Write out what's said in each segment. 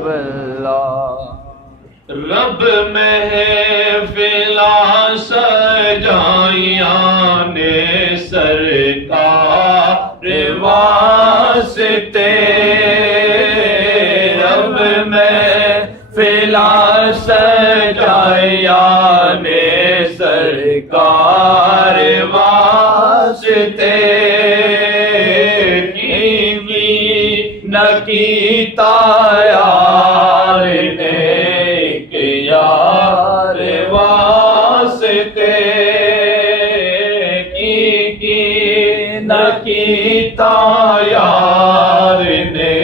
बल्ला। रब महफिला सजाइया ने सरकार वास्ते, रब महफिला सजाइया ने सरकार वास्ते, नकीता यार ने यार वास्ते, की नकीता यार ने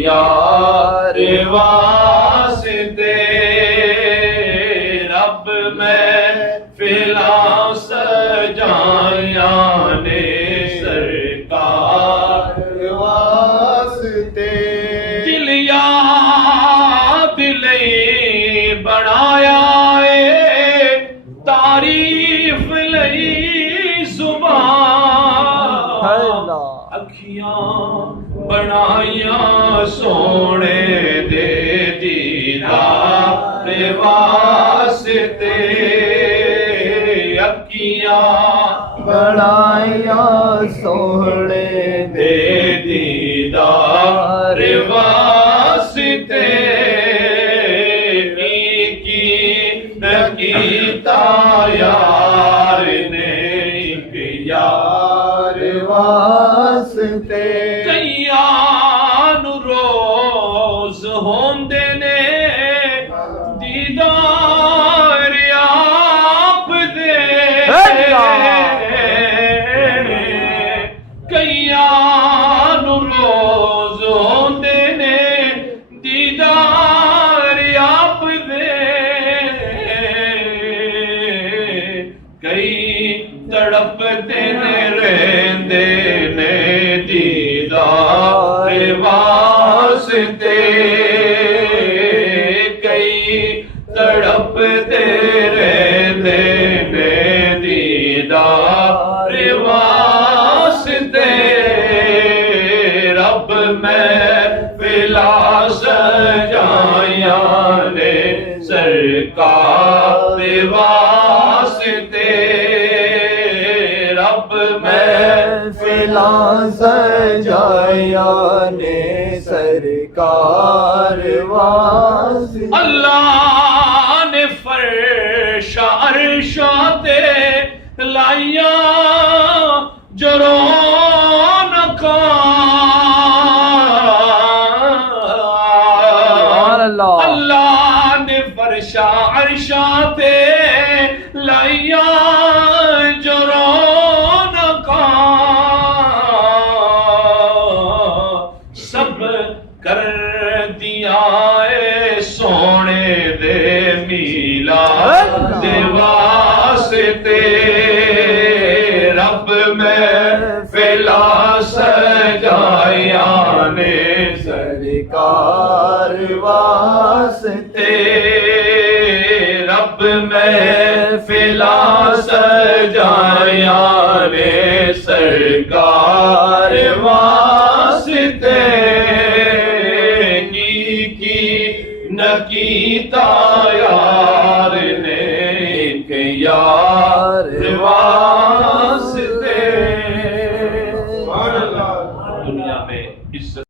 यार वास्ते, रब में फिला सजाया ने सरकार वास्ते, दिल याद ले बनाया है तारीफ लई जुबान, अखियां बनाया सोने दे दीदार वास्ते, अखियां बनाया सोहने दे दीदार वास्ते, नकीता यार ने यार वास्ते, कईयां नू रोज होंदे ने दीदार आप दे, कईयां नू रोज होंदे ने दीदार आप दे, कई तड़पते ने रहंदे ने दीदार वास्ते, कई तड़पते रहंदे ने दीदार वास्ते, रब महफिला सजाया ने सरकार वास्ते, रब महफिला सजाया ने सरकार वास्ते, अल्लाह ने फर्शा अर्शा ते लाइया जो रौनका, अल्लाह ने फर्शा अर्शा ते लाइया जो रौनका, सब कर दिया है सोने दे मीला दे वास्ते, रब महफिला सजाया ने सरकार वास्ते, रब महफिला सजाया ने सरकार वास्ते, की नकीता यार ने यार